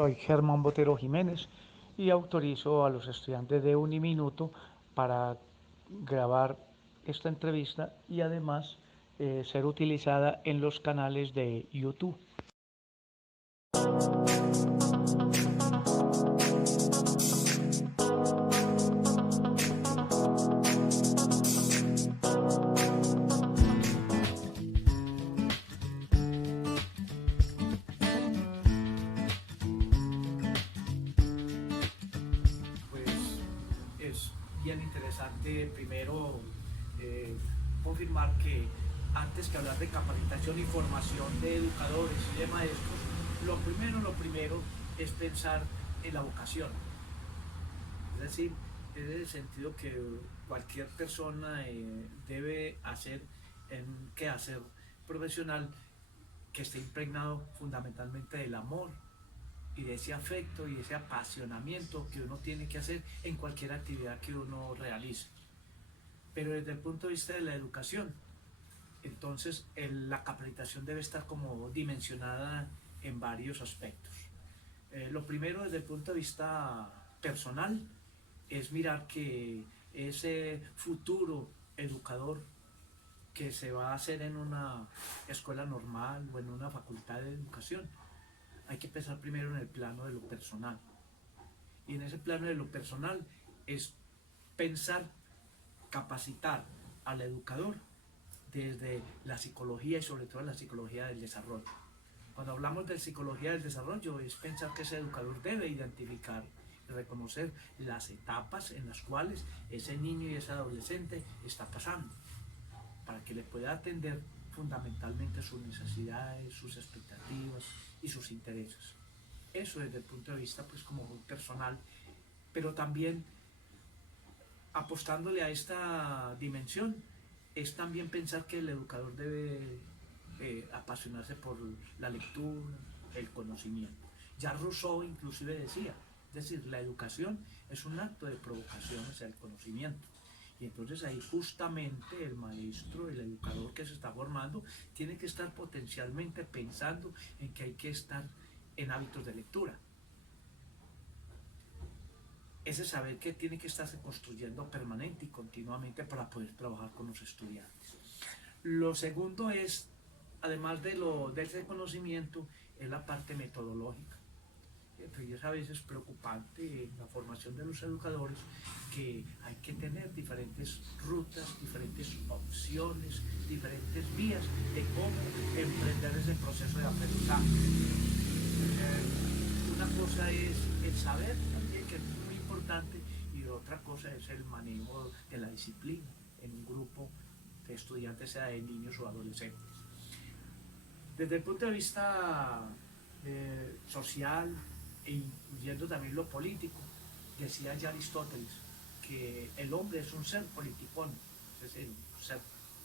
Soy Germán Botero Jiménez y autorizo a los estudiantes de Uniminuto para grabar esta entrevista y además ser utilizada en los canales de YouTube. Pues es bien interesante primero eh, confirmar que antes que hablar de capacitación y formación de educadores y de maestros, lo primero es pensar en la vocación. Es decir, en el sentido que cualquier persona debe hacer en quehacer profesional que esté impregnado fundamentalmente del amor y de ese afecto y ese apasionamiento que uno tiene que hacer en cualquier actividad que uno realice. Pero desde el punto de vista de la educación, entonces la capacitación debe estar como dimensionada en varios aspectos. Lo primero desde el punto de vista personal es mirar que ese futuro educador que se va a hacer en una escuela normal o en una facultad de educación, hay que pensar primero en el plano de lo personal. Y en ese plano de lo personal es pensar, capacitar al educador desde la psicología y sobre todo la psicología del desarrollo. Cuando hablamos de psicología del desarrollo es pensar que ese educador debe identificar y reconocer las etapas en las cuales ese niño y ese adolescente está pasando para que le pueda atender fundamentalmente sus necesidades, sus expectativas y sus intereses. Eso desde el punto de vista pues como muy personal, pero también apostándole a esta dimensión es también pensar que el educador debe apasionarse por la lectura, el conocimiento. Ya Rousseau inclusive decía, es decir, la educación es un acto de provocación hacia el conocimiento. Y entonces ahí justamente el maestro, el educador que se está formando, tiene que estar potencialmente pensando en que hay que estar en hábitos de lectura. Ese saber que tiene que estarse construyendo permanente y continuamente para poder trabajar con los estudiantes. Lo segundo es, además de ese conocimiento, es la parte metodológica. Y es a veces preocupante en la formación de los educadores que hay que tener diferentes rutas, diferentes opciones, diferentes vías de cómo emprender ese proceso de aprendizaje. Una cosa es el saber también, que es muy importante, y otra cosa es el manejo de la disciplina en un grupo de estudiantes, sea de niños o adolescentes. Desde el punto de vista social e incluyendo también lo político, decía ya Aristóteles que el hombre es un ser politicón, es decir,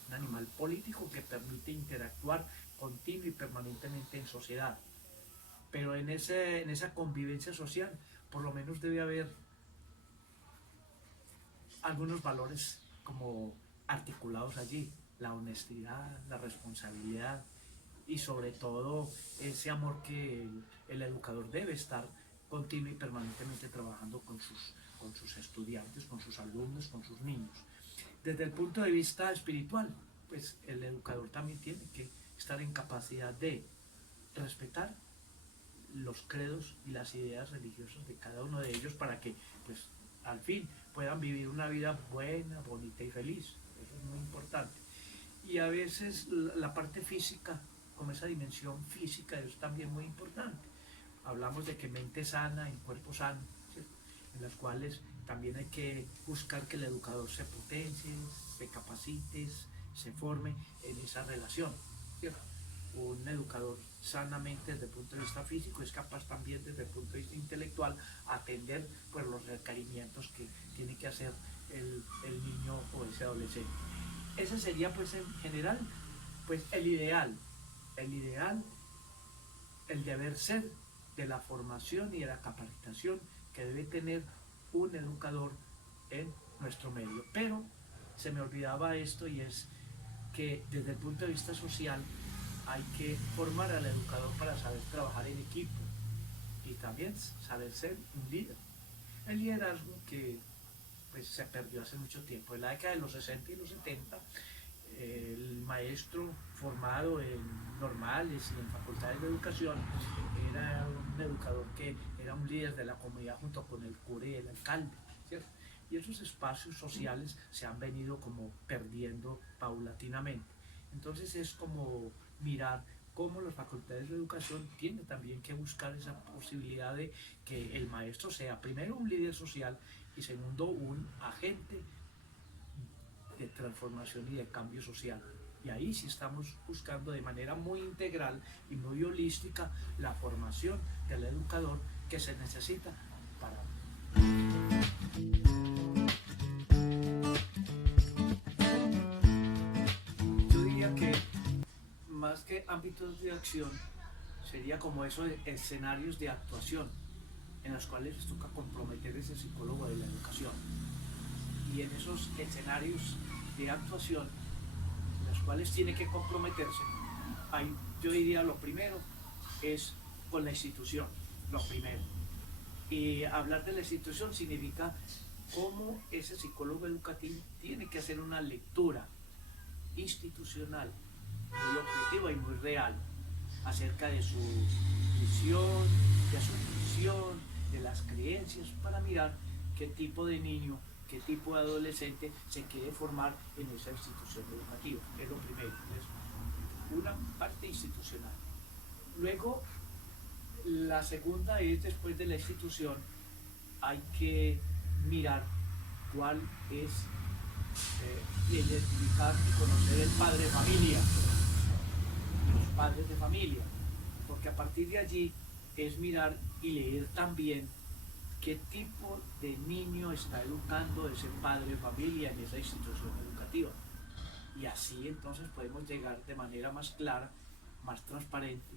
un animal político que permite interactuar continuo y permanentemente en sociedad. Pero en esa convivencia social, por lo menos debe haber algunos valores como articulados allí: la honestidad, la responsabilidad y sobre todo ese amor que el educador debe estar continuo y permanentemente trabajando con sus estudiantes, con sus alumnos, con sus niños. Desde el punto de vista espiritual, pues el educador también tiene que estar en capacidad de respetar los credos y las ideas religiosas de cada uno de ellos para que pues al fin puedan vivir una vida buena, bonita y feliz. Eso es muy importante. Y a veces la parte física, como esa dimensión física, es también muy importante. Hablamos de que mente sana en cuerpo sano, ¿cierto? En las cuales también hay que buscar que el educador se potencie, se capacite, se forme en esa relación, ¿cierto? Un educador sanamente desde el punto de vista físico es capaz también desde el punto de vista intelectual atender pues, los requerimientos que tiene que hacer el niño o ese adolescente. Ese sería pues en general pues el ideal, el deber ser de la formación y de la capacitación que debe tener un educador en nuestro medio. Pero se me olvidaba esto, y es que desde el punto de vista social hay que formar al educador para saber trabajar en equipo. y también saber ser un líder. El liderazgo que pues, se perdió hace mucho tiempo. En la década de los 60 y los 70, el maestro formado en normales y en facultades de educación era un educador que era un líder de la comunidad junto con el cura y el alcalde, ¿cierto? Y esos espacios sociales se han venido como perdiendo paulatinamente. Entonces es como mirar cómo las facultades de educación tienen también que buscar esa posibilidad de que el maestro sea primero un líder social y segundo un agente de transformación y de cambio social. Y ahí sí estamos buscando de manera muy integral y muy holística la formación del educador que se necesita para... Yo diría que más que ámbitos de acción, sería como esos escenarios de actuación en los cuales les toca comprometer ese psicólogo de la educación. Y en esos escenarios de actuación, en los cuales tiene que comprometerse, yo diría lo primero es con la institución, lo primero. Y hablar de la institución significa cómo ese psicólogo educativo tiene que hacer una lectura institucional muy objetiva y muy real acerca de su misión, de su misión, de las creencias, para mirar qué tipo de niño, qué tipo de adolescente se quiere formar en esa institución educativa. Es lo primero, es una parte institucional. Luego, la segunda es, después de la institución, hay que mirar cuál es identificar y conocer el padre de familia, los padres de familia, porque a partir de allí es mirar y leer también qué tipo de niño está educando ese padre de familia en esa institución educativa. Y así entonces podemos llegar de manera más clara, más transparente,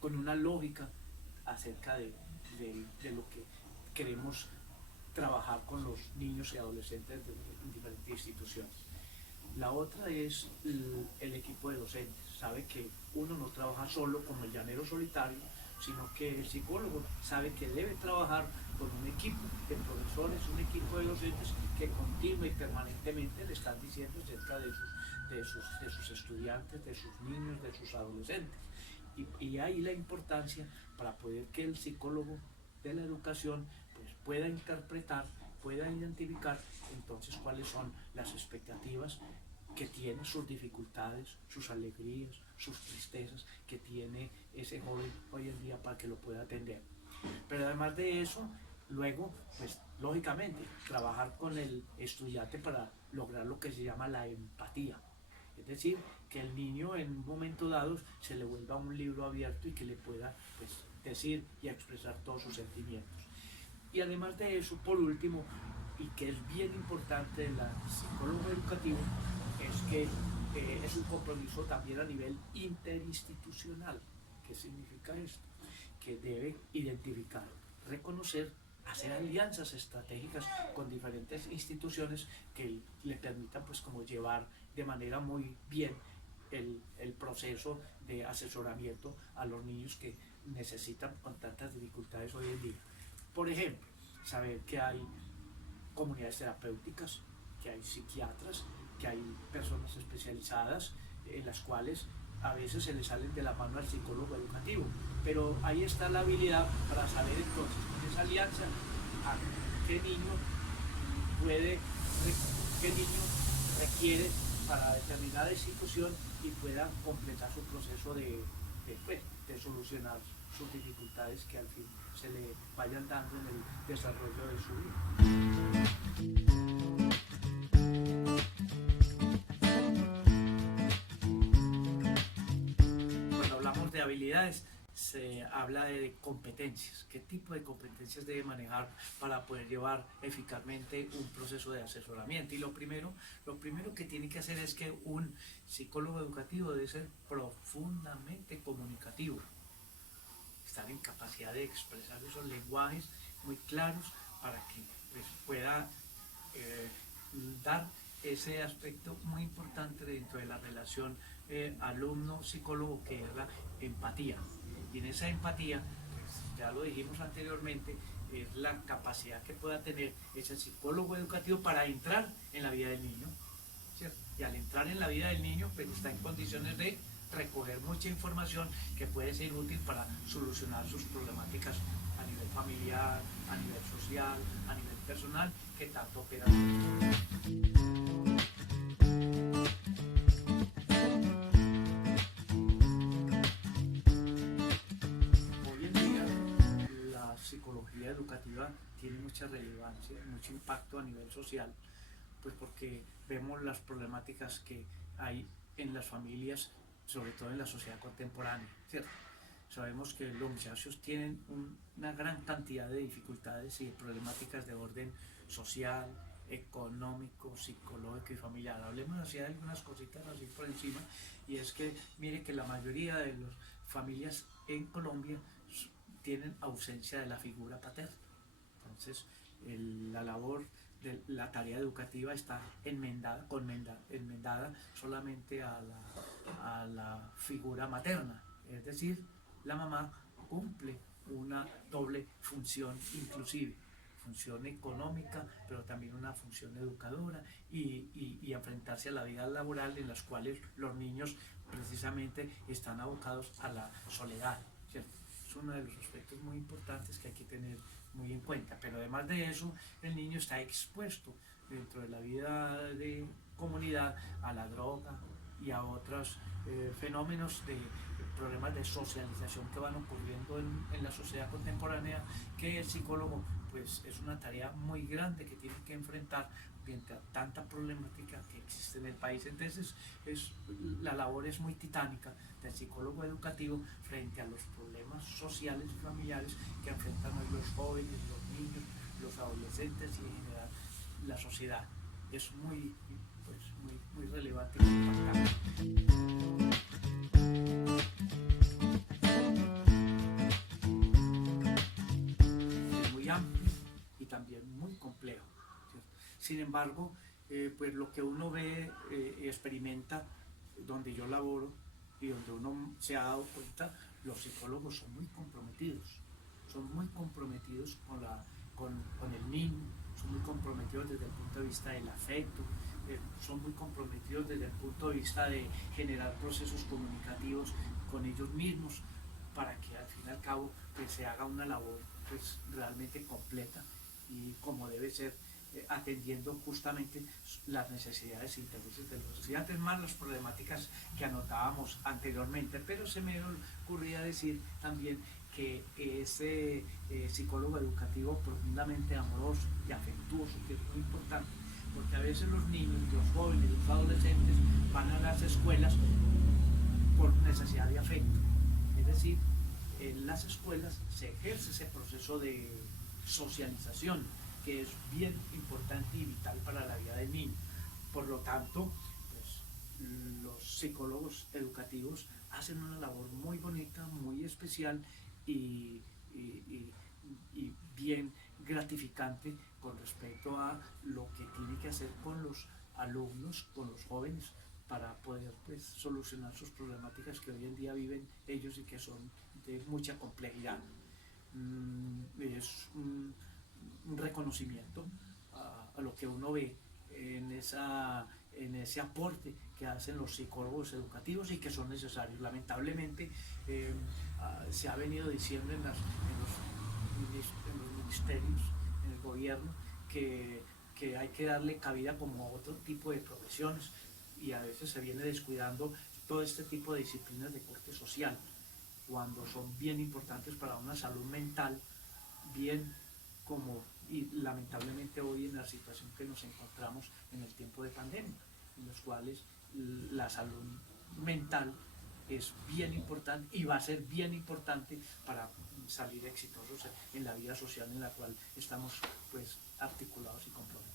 con una lógica acerca de lo que queremos trabajar con los niños y adolescentes en diferentes instituciones. La otra es el equipo de docentes. Sabe que uno no trabaja solo como el llanero solitario, sino que el psicólogo sabe que debe trabajar con un equipo de profesores, un equipo de docentes que continua y permanentemente le están diciendo acerca de sus estudiantes, de sus niños, de sus adolescentes. Y ahí la importancia para poder que el psicólogo de la educación pues, pueda interpretar, pueda identificar entonces cuáles son las expectativas que tiene, sus dificultades, sus alegrías, sus tristezas que tiene ese joven hoy en día para que lo pueda atender. Pero además de eso, luego, pues lógicamente, trabajar con el estudiante para lograr lo que se llama la empatía. Es decir, que el niño en un momento dado se le vuelva un libro abierto y que le pueda pues, decir y expresar todos sus sentimientos. Y además de eso, por último, y que es bien importante del psicólogo educativo, es que es un compromiso también a nivel interinstitucional. ¿Qué significa esto? Que debe identificar, reconocer, hacer alianzas estratégicas con diferentes instituciones que le permitan pues como llevar de manera muy bien el proceso de asesoramiento a los niños que necesitan con tantas dificultades hoy en día. Por ejemplo, saber que hay comunidades terapéuticas, que hay psiquiatras, que hay personas especializadas en las cuales a veces se le salen de la mano al psicólogo educativo, pero ahí está la habilidad para saber entonces con esa alianza a qué niño puede, qué niño requiere para determinada institución y pueda completar su proceso de solucionar sus dificultades que al fin se le vayan dando en el desarrollo de su vida. Cuando hablamos de habilidades, se habla de competencias. ¿Qué tipo de competencias debe manejar para poder llevar eficazmente un proceso de asesoramiento? Y lo primero que tiene que hacer es que un psicólogo educativo debe ser profundamente comunicativo, estar en capacidad de expresar esos lenguajes muy claros para que pues, pueda dar ese aspecto muy importante dentro de la relación alumno-psicólogo, que es la empatía. Y en esa empatía ya lo dijimos anteriormente, es la capacidad que pueda tener ese psicólogo educativo para entrar en la vida del niño, ¿cierto? Y al entrar en la vida del niño, pues está en condiciones de recoger mucha información que puede ser útil para solucionar sus problemáticas a nivel familiar, a nivel social, a nivel personal, que tanto operan. Hoy en día la psicología educativa tiene mucha relevancia, mucho impacto a nivel social, pues porque vemos las problemáticas que hay en las familias, sobre todo en la sociedad contemporánea, ¿cierto? Sabemos que los muchachos tienen una gran cantidad de dificultades y de problemáticas de orden social, económico, psicológico y familiar. Hablemos así de algunas cositas así por encima, y es que mire que la mayoría de las familias en Colombia tienen ausencia de la figura paterna. Entonces, la labor de la tarea educativa está enmendada solamente a la figura materna, es decir, la mamá cumple una doble función inclusive, función económica, pero también una función educadora y enfrentarse a la vida laboral en las cuales los niños precisamente están abocados a la soledad, ¿cierto? Es uno de los aspectos muy importantes que hay que tener muy en cuenta, pero además de eso, el niño está expuesto dentro de la vida de comunidad a la droga y a otros fenómenos de problemas de socialización que van ocurriendo en la sociedad contemporánea, que el psicólogo pues es una tarea muy grande que tiene que enfrentar frente a tanta problemática que existe en el país. Entonces la labor es muy titánica del psicólogo educativo frente a los problemas sociales y familiares que enfrentan hoy los jóvenes, los niños, los adolescentes y en general la sociedad. Es muy relevante y muy impactante. Es muy amplio y también muy complejo, ¿cierto? Sin embargo, pues lo que uno ve y experimenta donde yo laboro y donde uno se ha dado cuenta, los psicólogos son muy comprometidos con el niño, son muy comprometidos desde el punto de vista del afecto, son muy comprometidos desde el punto de vista de generar procesos comunicativos con ellos mismos para que al fin y al cabo pues, se haga una labor pues, realmente completa y como debe ser, atendiendo justamente las necesidades e intereses de la sociedad. Es más, las problemáticas que anotábamos anteriormente, pero se me ocurría decir también que ese psicólogo educativo profundamente amoroso y afectuoso, que es muy importante, porque a veces los niños, los jóvenes, los adolescentes van a las escuelas por necesidad de afecto, es decir, en las escuelas se ejerce ese proceso de socialización que es bien importante y vital para la vida del niño. Por lo tanto, pues, los psicólogos educativos hacen una labor muy bonita, muy especial y, y, y bien gratificante con respecto a lo que tiene que hacer con los alumnos, con los jóvenes, para poder pues, solucionar sus problemáticas que hoy en día viven ellos y que son de mucha complejidad. Es un reconocimiento a lo que uno ve en ese aporte que hacen los psicólogos educativos y que son necesarios. Lamentablemente se ha venido diciendo en los ministerios, en el gobierno, que hay que darle cabida como a otro tipo de profesiones y a veces se viene descuidando todo este tipo de disciplinas de corte social, cuando son bien importantes para una salud mental, bien como y lamentablemente hoy en la situación que nos encontramos en el tiempo de pandemia, en los cuales la salud mental es bien importante y va a ser bien importante para salir exitosos en la vida social en la cual estamos pues articulados y comprometidos.